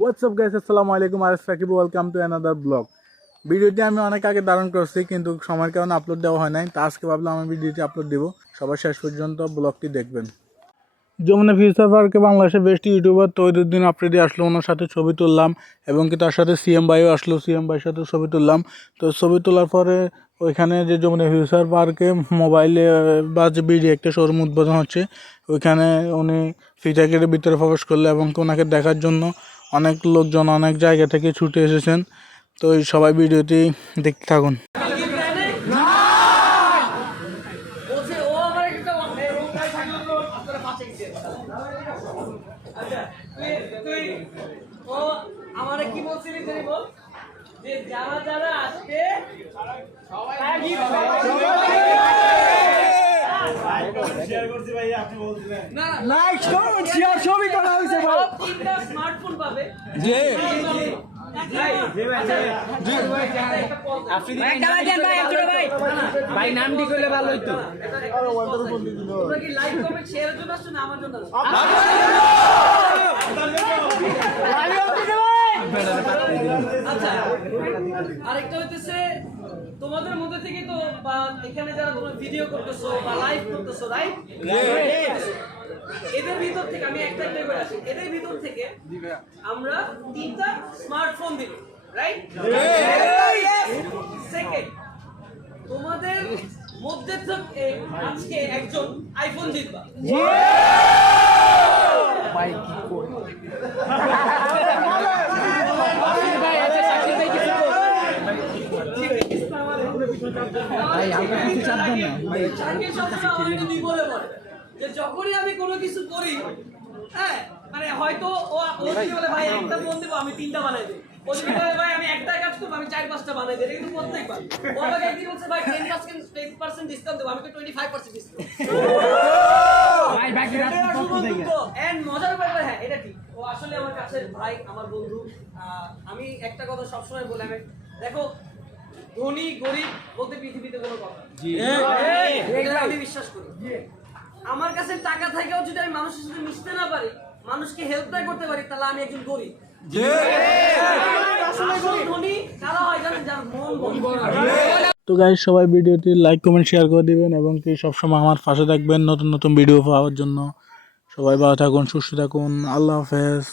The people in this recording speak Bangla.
হোয়াটসঅ্যাপ গাইস, আসসালামু আলাইকুম। আর Sakib, welcome to another blog. ভিডিওটি আমি অনেক আগে ধারণ করছি, কিন্তু সময়ের কারণে আপলোড দেওয়া হয় নাই। তা আজকে ভাবলাম আমি ভিডিওটি আপলোড দিব, সবার শেষ পর্যন্ত ব্লগটি দেখবেন। যমুনা ফিউচার পার্কে বাংলাদেশের বেস্ট ইউটিউবার তৈরুদ্দিন আফ্রিদি আসলো, ওনার সাথে ছবি তুললাম এবং কি তার সাথে সিএম ভাইও আসলো, সিএম ভাইয়ের সাথে ছবি তুললাম। তো ছবি তোলার পরে ওইখানে যে যমুনা ফিউচার পার্কে মোবাইলে বা যে বিডি একটা শোরুম উদ্বোধন হচ্ছে, ওইখানে উনি ফ্রি টিকেটের ভিতরে প্রবেশ করলো এবং ওনাকে দেখার জন্য অনেক লোকজন অনেক জায়গা থেকে ছুটে এসেছেন। তো এই সবাই ভিডিওটি দেখতে থাকুন। আমারে কি বলছিলি জানি বল যে যারা যারা আসবে শেয়ার করছি ভাই, আপনি বলছিলেন না লাইক কমেন্ট শেয়ার সবই করা হইছে ভাই। তিনটা স্মার্টফোন পাবে জি ভাই নাম দি কইলে ভালো হইতো। তোমরা কি লাইক কমেন্ট শেয়ারের জন্য আসছো না আমার জন্য আসছো? আচ্ছা, আরেকটা হইতেছে তোমাদের মধ্যে থেকে তো বা এখানে যারা তোমরা ভিডিও করতেছো বা লাইভ করতেছো, রাইট? এদের ভিতর থেকে আমি একটা করে আসি, এদের ভিতর থেকে আমরা তিনটা স্মার্টফোন দিব, রাইট? সেকেন্ড, তোমাদের মধ্যে থেকে আজকে একজন আইফোন জিতবা। ভাই কি করে যখনই আমি কোনো কিছু করি, হ্যাঁ মানে হয়তো ও বলে ভাই একটা ফোন দেবো, আমি তিনটা বানাই দিই। ভাই আমি একটা কাজ করবো, আমি 4-5টা বানাই দিই। কিন্তু প্রত্যেকবার ও আমাকে একদিন বলছে ভাই 10% ডিসকাউন্ট দেবো, আমি তো 25% ডিসকাউন্ট। ভাই বাকি রাত এন্ড মজার ব্যাপার, হ্যাঁ এটা ঠিক, ও আসলে আমার কাছের ভাই, আমার বন্ধু। আমি একটা কথা সবসময় বলে, আমি দেখো ধনী গরিব বলতে পৃথিবীতে কোনো কথা আমি বিশ্বাস করি। আমার কাছে টাকা থাকেও যদি আমি মানুষের সাথে মিশতে না পারি, মানুষকে হেল্প না করতে পারি, তাহলে আমি একজন গরিব। ধনী কারা হয় জানেন? যার মন বড়। তো গাইস, সবাই ভিডিওটি লাইক কমেন্ট শেয়ার করে দিবেন এবং কি সবসময় আমার পাশে থাকবেন নতুন নতুন ভিডিও পাওয়ার জন্য। সবাই ভালো থাকুন, সুস্থ থাকুন, আল্লাহ হাফেজ।